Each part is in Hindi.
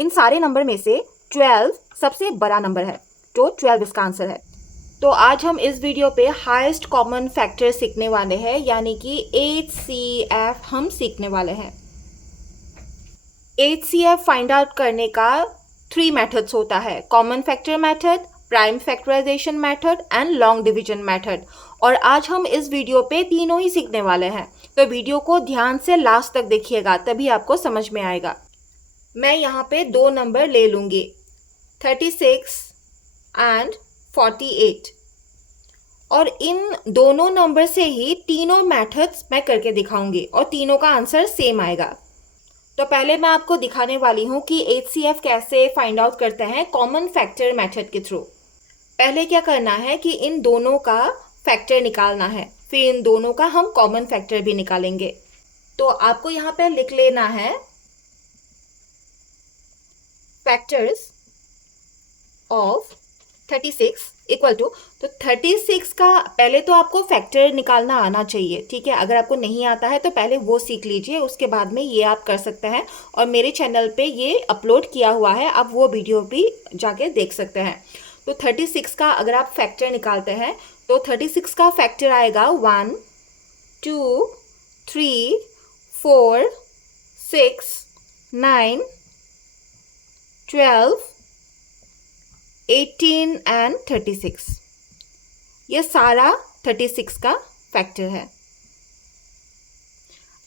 इन सारे नंबर में से 12 सबसे बड़ा नंबर है, तो 12 इसका आंसर है। तो आज हम इस वीडियो पे हाईएस्ट कॉमन फैक्टर सीखने वाले हैं, यानी कि HCF हम सीखने वाले हैं। HCF फाइंड आउट करने का 3 मेथड्स होता है, common factor method, prime factorization method and long division method. और आज हम इस वीडियो पे तीनों ही सीखने वाले हैं, तो वीडियो को ध्यान से लास्ट तक देखिएगा, तभी आपको समझ में आएगा। मैं यहाँ पे 2 नंबर ले लूँगी, 36 एंड 48, और इन दोनों नंबर से ही तीनों मेथड्स मैं करके दिखाऊंगी और तीनों का आंसर सेम आएगा। तो पहले मैं आपको दिखाने वाली हूँ कि HCF कैसे फाइंड आउट करते हैं कॉमन फैक्टर मेथड के थ्रू। पहले क्या करना है कि इन दोनों का फैक्टर निकालना है, फिर इन दोनों का हम कॉमन फैक्टर भी निकालेंगे। तो आपको यहाँ पे लिख लेना है फैक्टर्स ऑफ 36 इक्वल टू, तो 36 का पहले तो आपको फैक्टर निकालना आना चाहिए, ठीक है। अगर आपको नहीं आता है तो पहले वो सीख लीजिए, उसके बाद में ये आप कर सकते हैं। और मेरे चैनल पे ये अपलोड किया हुआ है, आप वो वीडियो भी जाके देख सकते हैं। तो 36 का अगर आप फैक्टर निकालते हैं तो 36 का फैक्टर आएगा 1 2 3 4 6 9 12 18 एंड 36, ये सारा 36 का फैक्टर है।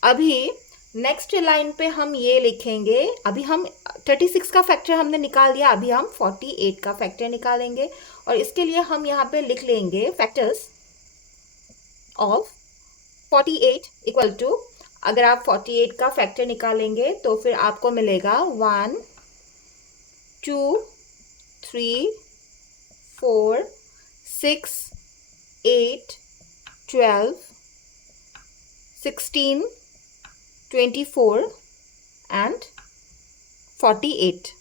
अभी नेक्स्ट लाइन पे हम ये लिखेंगे, अभी हम 36 का फैक्टर हमने निकाल दिया, अभी हम 48 का फैक्टर निकालेंगे। और इसके लिए हम यहाँ पे लिख लेंगे फैक्टर्स ऑफ 48 इक्वल टू, अगर आप 48 का फैक्टर निकालेंगे तो फिर आपको मिलेगा 1 2 3 4 6 8 12 16 24 एंड 48।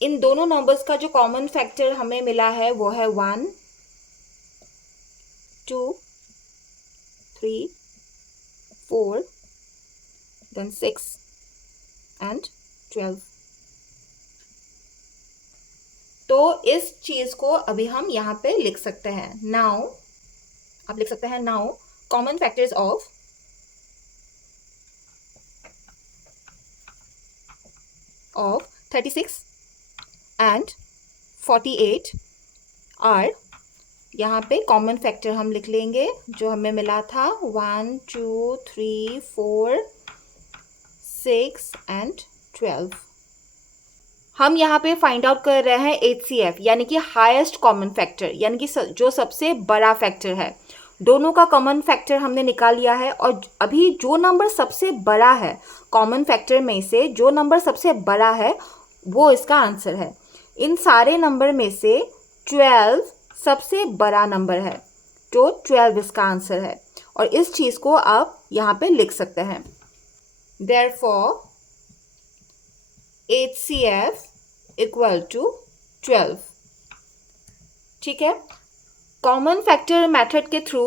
इन दोनों नंबर्स का जो कॉमन फैक्टर हमें मिला है वो है 1 2 3 4 then 6 and 12। तो इस चीज को अभी हम यहाँ पे लिख सकते हैं। नाउ आप लिख सकते हैं, now common factors of 36 and 48 are, यहाँ पे कॉमन फैक्टर हम लिख लेंगे जो हमें मिला था 1 2 3 4 6 एंड 12। हम यहाँ पे फाइंड आउट कर रहे हैं HCF यानी कि हाईएस्ट कॉमन फैक्टर, यानी कि जो सबसे बड़ा फैक्टर है। दोनों का कॉमन फैक्टर हमने निकाल लिया है, और अभी जो नंबर सबसे बड़ा है कॉमन फैक्टर में से, जो नंबर सबसे बड़ा है वो इसका आंसर है। इन सारे नंबर में से 12 सबसे बड़ा नंबर है, तो 12 इसका आंसर है। और इस चीज़ को आप यहाँ पे लिख सकते हैं, देयरफॉर HCF इक्वल टू 12, ठीक है। कॉमन फैक्टर मेथड के थ्रू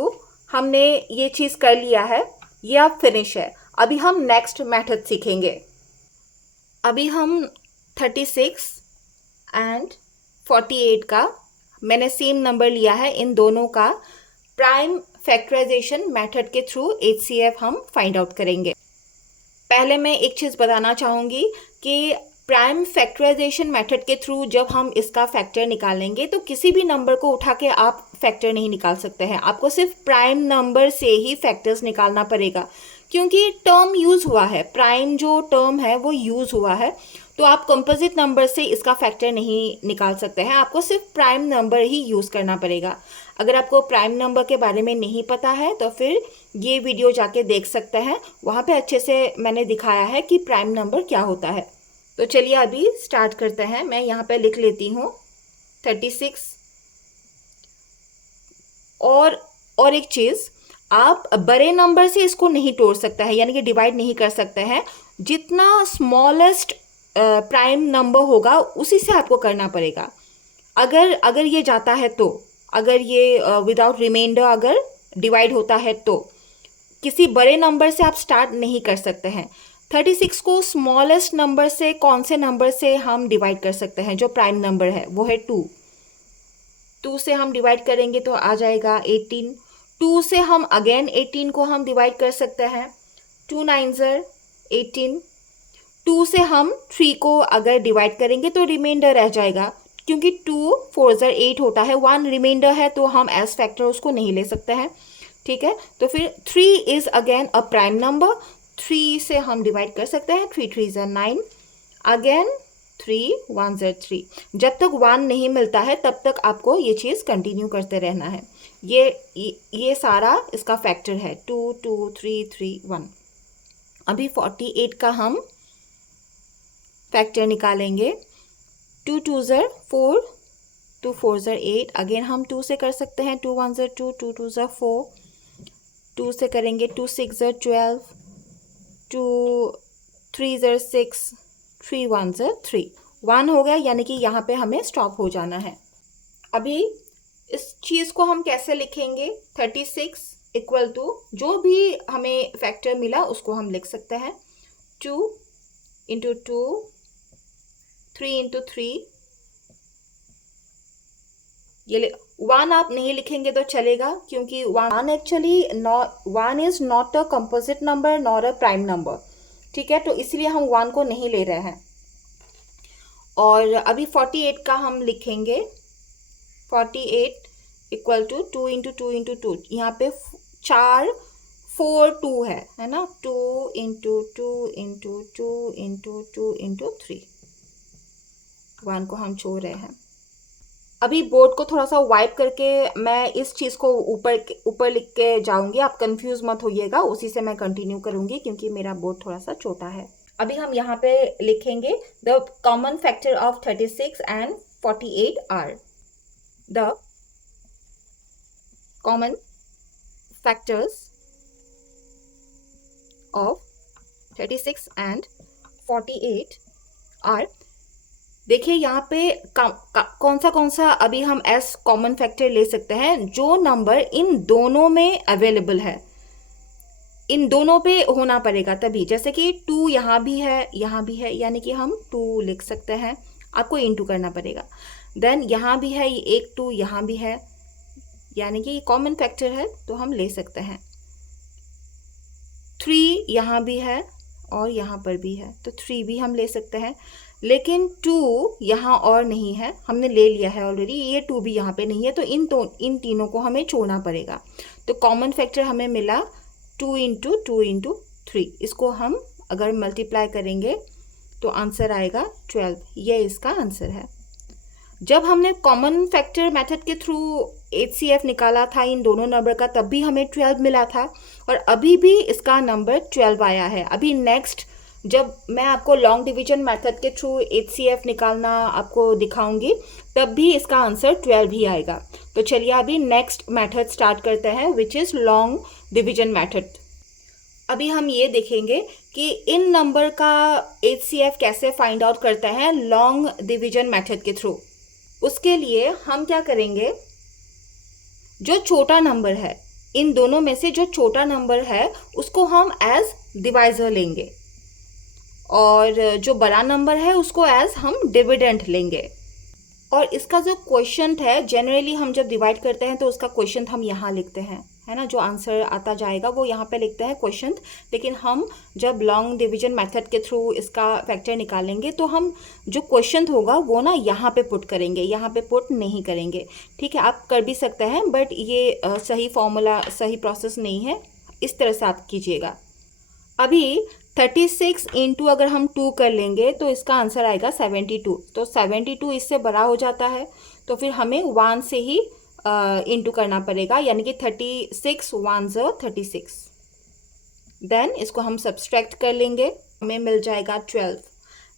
हमने ये चीज़ कर लिया है, ये अब फिनिश है। अभी हम नेक्स्ट मेथड सीखेंगे। अभी हम 36 एंड 48 का मैंने सेम नंबर लिया है, इन दोनों का प्राइम फैक्टराइजेशन मेथड के थ्रू HCF हम फाइंड आउट करेंगे। पहले मैं एक चीज़ बताना चाहूँगी कि प्राइम फैक्टराइजेशन मेथड के थ्रू जब हम इसका फैक्टर निकालेंगे तो किसी भी नंबर को उठा के आप फैक्टर नहीं निकाल सकते हैं, आपको सिर्फ प्राइम नंबर से ही फैक्टर्स निकालना पड़ेगा, क्योंकि टर्म यूज़ हुआ है, प्राइम जो टर्म है वो यूज़ हुआ है। तो आप कंपोजिट नंबर से इसका फैक्टर नहीं निकाल सकते हैं, आपको सिर्फ प्राइम नंबर ही यूज़ करना पड़ेगा। अगर आपको प्राइम नंबर के बारे में नहीं पता है तो फिर ये वीडियो जाके देख सकते हैं, वहाँ पे अच्छे से मैंने दिखाया है कि प्राइम नंबर क्या होता है। तो चलिए अभी स्टार्ट करते हैं। मैं यहाँ पे लिख लेती हूँ 36। और एक चीज़, आप बड़े नंबर से इसको नहीं तोड़ सकते हैं, यानी कि डिवाइड नहीं कर सकते हैं। जितना स्मॉलेस्ट प्राइम नंबर होगा उसी से आपको करना पड़ेगा। अगर ये जाता है तो, अगर ये विदाउट रिमाइंडर अगर डिवाइड होता है तो किसी बड़े नंबर से आप स्टार्ट नहीं कर सकते हैं। 36 को स्मॉलेस्ट नंबर से कौन से नंबर से हम डिवाइड कर सकते हैं? जो प्राइम नंबर है वो है 2। 2 से हम डिवाइड करेंगे तो आ जाएगा 18। 2 से हम अगेन 18 को हम डिवाइड कर सकते हैं। 2 9s 18। 2 से हम 3 को अगर डिवाइड करेंगे तो रिमाइंडर रह जाएगा, क्योंकि 2 4s 8 होता है, 1 रिमाइंडर है तो हम एज फैक्टर उसको नहीं ले सकते हैं। ठीक है, तो फिर 3 is again a prime number. 3 से हम डिवाइड कर सकते हैं। 3 3s 9। Again 3 1s 3। जब तक 1 नहीं मिलता है तब तक आपको ये चीज़ कंटिन्यू करते रहना है। ये सारा इसका फैक्टर है 2 2 3 3 1। अभी 48 का हम फैक्टर निकालेंगे। 2 2s 4, 2 4s 8। अगेन हम 2 से कर सकते हैं। 2 1s 2, 2 2s 4। 2 से करेंगे। 2 6s 12, 2 3s 6, 3 1s 3। 1 हो गया, यानी कि यहाँ पे हमें स्टॉप हो जाना है। अभी इस चीज़ को हम कैसे लिखेंगे? 36 इक्वल टू जो भी हमें फैक्टर मिला उसको हम लिख सकते हैं। 2 इंटू 2, 3 इंटू 3। ये 1 आप नहीं लिखेंगे तो चलेगा, क्योंकि 1 actually 1 is not a composite number nor a prime number. ठीक है, तो इसलिए हम 1 को नहीं ले रहे हैं। और अभी 48 का हम लिखेंगे। 48 इक्वल टू 2 इंटू 2 इंटू 2। यहाँ पे 4 4 2 है ना। 2 इंटू 2 इंटू 2 इंटू 2 इंटू 3। 1 को हम छोड़ रहे हैं। अभी बोर्ड को थोड़ा सा वाइप करके मैं इस चीज़ को ऊपर लिख के जाऊंगी, आप कंफ्यूज मत होइएगा, उसी से मैं कंटिन्यू करूंगी क्योंकि मेरा बोर्ड थोड़ा सा छोटा है। अभी हम यहाँ पे लिखेंगे the common factor of 36 and 48 are. The common factors of 36 and 48 are. देखिए यहाँ पे कौन सा अभी हम एस कॉमन फैक्टर ले सकते हैं? जो नंबर इन दोनों में अवेलेबल है, इन दोनों पे होना पड़ेगा तभी। जैसे कि 2 यहाँ भी है, यहाँ भी है, यानी कि हम 2 लिख सकते हैं। आपको इनटू करना पड़ेगा। देन यहाँ भी है, ये एक 2 यहाँ भी है, यानी कि ये कॉमन फैक्टर है तो हम ले सकते हैं। 3 यहाँ भी है और यहाँ पर भी है, तो 3 भी हम ले सकते हैं। लेकिन 2 यहाँ और नहीं है, हमने ले लिया है ऑलरेडी। ये 2 भी यहाँ पे नहीं है, तो इन तीनों को हमें छोड़ना पड़ेगा। तो कॉमन फैक्टर हमें मिला 2 इंटू 2 इंटू 3। इसको हम अगर मल्टीप्लाई करेंगे तो आंसर आएगा 12। ये इसका आंसर है। जब हमने कॉमन फैक्टर मेथड के थ्रू HCF निकाला था इन दोनों नंबर का, तब भी हमें 12 मिला था और अभी भी इसका नंबर 12 आया है। अभी नेक्स्ट जब मैं आपको लॉन्ग डिवीजन मेथड के थ्रू HCF निकालना आपको दिखाऊंगी, तब भी इसका आंसर 12 ही आएगा। तो चलिए अभी नेक्स्ट मेथड स्टार्ट करते हैं, which is long division method. अभी हम ये देखेंगे कि इन नंबर का HCF कैसे फाइंड आउट करते हैं लॉन्ग डिवीजन मेथड के थ्रू। उसके लिए हम क्या करेंगे, जो छोटा नंबर है, इन दोनों में से जो छोटा नंबर है उसको हम एज डिवाइजर लेंगे और जो बड़ा नंबर है उसको एज हम डिविडेंड लेंगे। और इसका जो क्वोशिएंट है, जनरली हम जब डिवाइड करते हैं तो उसका क्वोशिएंट हम यहाँ लिखते हैं, है ना। जो आंसर आता जाएगा वो यहाँ पे लिखते हैं क्वोशिएंट। लेकिन हम जब लॉन्ग डिवीजन मेथड के थ्रू इसका फैक्टर निकालेंगे तो हम जो क्वोशिएंट होगा वो ना यहाँ पे पुट करेंगे, यहाँ पे पुट नहीं करेंगे। ठीक है, आप कर भी सकते हैं, बट ये सही फॉर्मूला, सही प्रोसेस नहीं है। इस तरह से आप कीजिएगा। अभी 36 इंटू अगर हम 2 कर लेंगे तो इसका आंसर आएगा 72। तो 72 इससे बड़ा हो जाता है, तो फिर हमें 1 से ही इंटू करना पड़ेगा, यानी कि 36 1s 36। देन इसको हम सब्सट्रैक्ट कर लेंगे, हमें मिल जाएगा 12।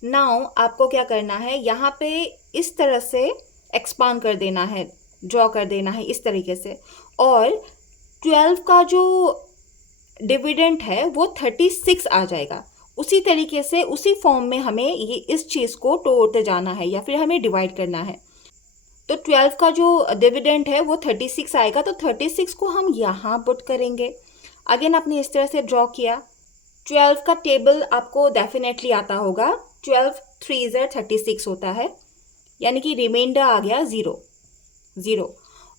नाउ आपको क्या करना है, यहाँ पे इस तरह से एक्सपांड कर देना है, ड्रॉ कर देना है इस तरीके से। और 12 का जो डिविडेंड है वो 36 आ जाएगा। उसी तरीके से उसी फॉर्म में हमें ये इस चीज़ को तोड़ते जाना है या फिर हमें डिवाइड करना है। तो 12 का जो डिविडेंड है वो 36 आएगा, तो 36 को हम यहाँ पुट करेंगे। अगेन आपने इस तरह से ड्रॉ किया। 12 का टेबल आपको डेफिनेटली आता होगा। 12 3 36 होता है, यानी कि रिमाइंडर आ गया 0।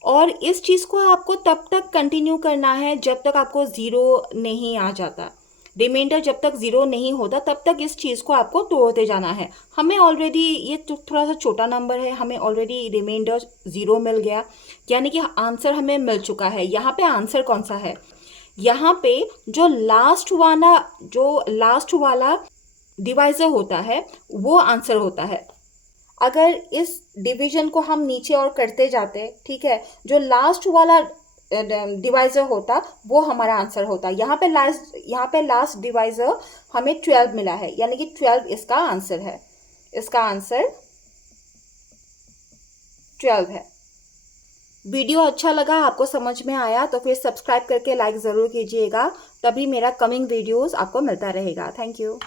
और इस चीज़ को आपको तब तक कंटिन्यू करना है जब तक आपको 0 नहीं आ जाता। रिमाइंडर जब तक 0 नहीं होता तब तक इस चीज़ को आपको तोड़ते जाना है। हमें ऑलरेडी ये थोड़ा सा छोटा नंबर है, हमें ऑलरेडी रिमाइंडर 0 मिल गया, यानी कि आंसर हमें मिल चुका है। यहाँ पे आंसर कौन सा है? यहाँ पे जो लास्ट वाला डिवाइजर होता है वो आंसर होता है। अगर इस डिवीजन को हम नीचे और करते जाते, ठीक है, जो लास्ट वाला डिवाइजर होता वो हमारा आंसर होता। यहाँ पे लास्ट डिवाइजर हमें 12 मिला है, यानी कि 12 इसका आंसर है। इसका आंसर 12 है। वीडियो अच्छा लगा, आपको समझ में आया तो फिर सब्सक्राइब करके लाइक ज़रूर कीजिएगा, तभी मेरा कमिंग वीडियोस आपको मिलता रहेगा। Thank you.